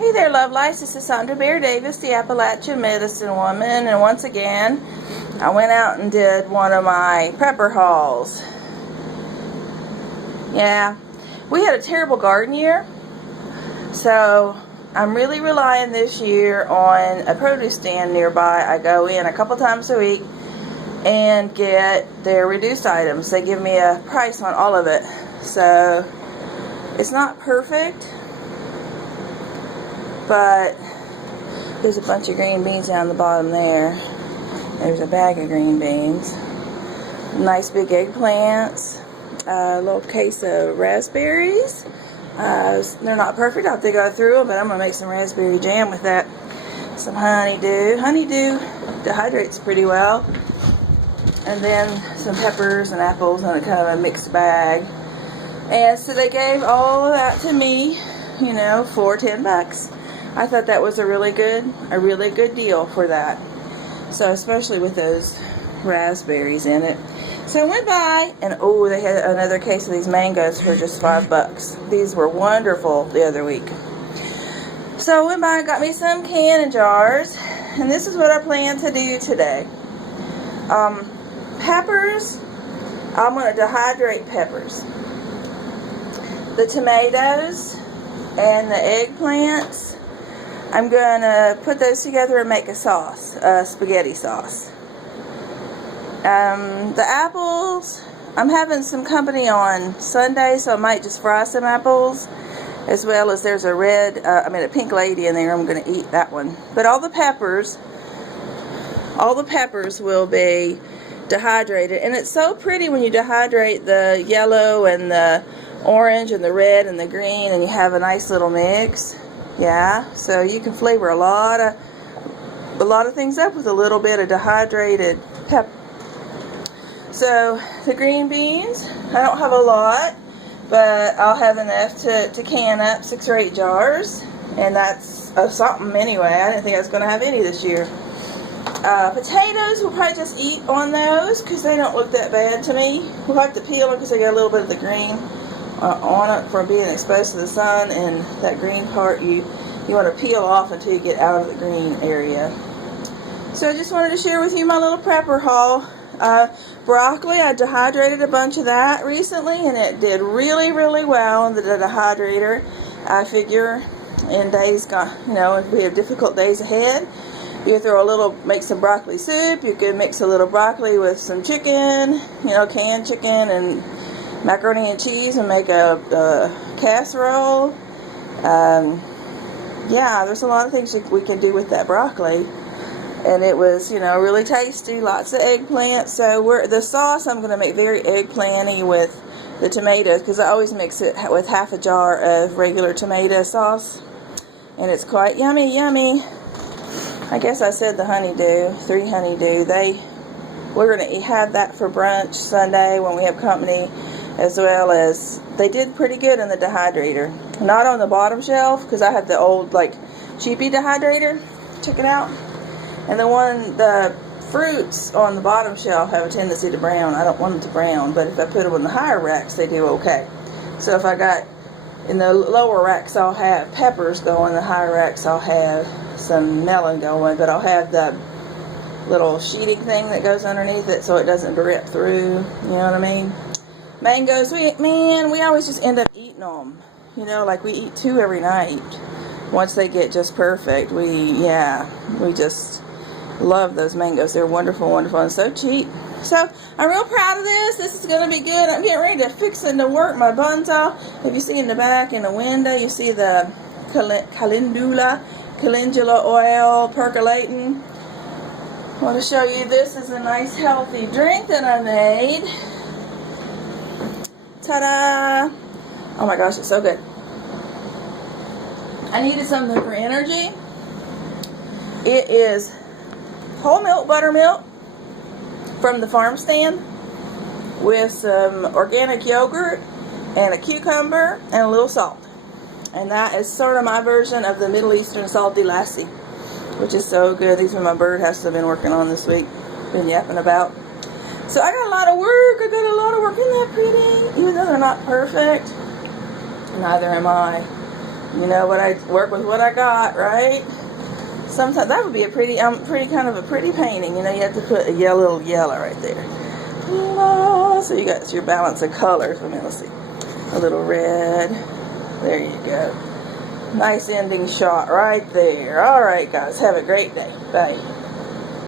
Hey there, love lights. This is Sandra Bear Davis, the Appalachian Medicine Woman, and once again, I went out and did one of my prepper hauls. Yeah, we had a terrible garden year, so I'm really relying this year on a produce stand nearby. I go in a couple times a week and get their reduced items. They give me a price on all of it, so it's not perfect. But there's a bunch of green beans down the bottom there. There's a bag of green beans. Nice big eggplants. A little case of raspberries. They're not perfect. I'll have to go through them, but I'm going to make some raspberry jam with that. Some honeydew. Honeydew dehydrates pretty well. And then some peppers and apples in a kind of a mixed bag. And so they gave all of that to me, you know, for $10. I thought that was a really good deal for that. So especially with those raspberries in it. So I went by and oh, they had another case of these mangoes for just $5. These were wonderful the other week. So I went by and got me some canning jars, and this is what I plan to do today. Peppers, I'm going to dehydrate peppers. The tomatoes and the eggplants, I'm going to put those together and make a sauce, a spaghetti sauce. The apples, I'm having some company on Sunday, so I might just fry some apples, as well as there's a pink lady in there. I'm going to eat that one. But all the peppers will be dehydrated, and it's so pretty when you dehydrate the yellow and the orange and the red and the green, and you have a nice little mix. Yeah, so you can flavor a lot of things up with a little bit of dehydrated pepper. So the green beans, I don't have a lot, but I'll have enough to can up 6 or 8 jars, and that's something anyway. I didn't think I was going to have any this year. Potatoes, we'll probably just eat on those because they don't look that bad to me. We'll have to peel them because they got a little bit of the green on it from being exposed to the sun, and that green part you want to peel off until you get out of the green area. So I just wanted to share with you my little prepper haul. Broccoli, I dehydrated a bunch of that recently, and it did really well in the dehydrator. I figure in days if we have difficult days ahead, you can make some broccoli soup. You could mix a little broccoli with some chicken, canned chicken and macaroni and cheese, and make a casserole. Yeah, there's a lot of things we can do with that broccoli, and it was really tasty. Lots of eggplant. So the sauce I'm going to make very eggplanty with the tomatoes, because I always mix it with half a jar of regular tomato sauce, and it's quite yummy. I guess I said the honeydew, 3 honeydew. We're going to have that for brunch Sunday when we have company, as well as they did pretty good in the dehydrator. Not on the bottom shelf, because I have the old cheapy dehydrator. Check it out. And the fruits on the bottom shelf have a tendency to brown. I don't want them to brown, but if I put them in the higher racks, they do okay. So if I got in the lower racks, I'll have peppers going. The higher racks, I'll have some melon going, but I'll have the little sheeting thing that goes underneath it so it doesn't drip through. You know what I mean? Mangoes, we always just end up eating them. We eat 2 every night. Once they get just perfect, we just love those mangoes. They're wonderful, and so cheap. So I'm real proud of this. This is going to be good. I'm getting ready to work my buns off. If you see in the back in the window, you see the calendula oil percolating. I want to show you, this is a nice healthy drink that I made. Ta-da! Oh my gosh, it's so good. I needed something for energy. It is whole milk buttermilk from the farm stand with some organic yogurt and a cucumber and a little salt. And that is sort of my version of the Middle Eastern salty lassi, which is so good. These are my birdhouses I've been working on this week, been yapping about. So I got a lot of work. Isn't that pretty? Even though they're not perfect, neither am I. You know what, I work with what I got, right? Sometimes that would be a pretty kind of a pretty painting. You know, you have to put a little yellow right there. So you got your balance of colors. Let's see, a little red. There you go. Nice ending shot right there. All right, guys, have a great day. Bye.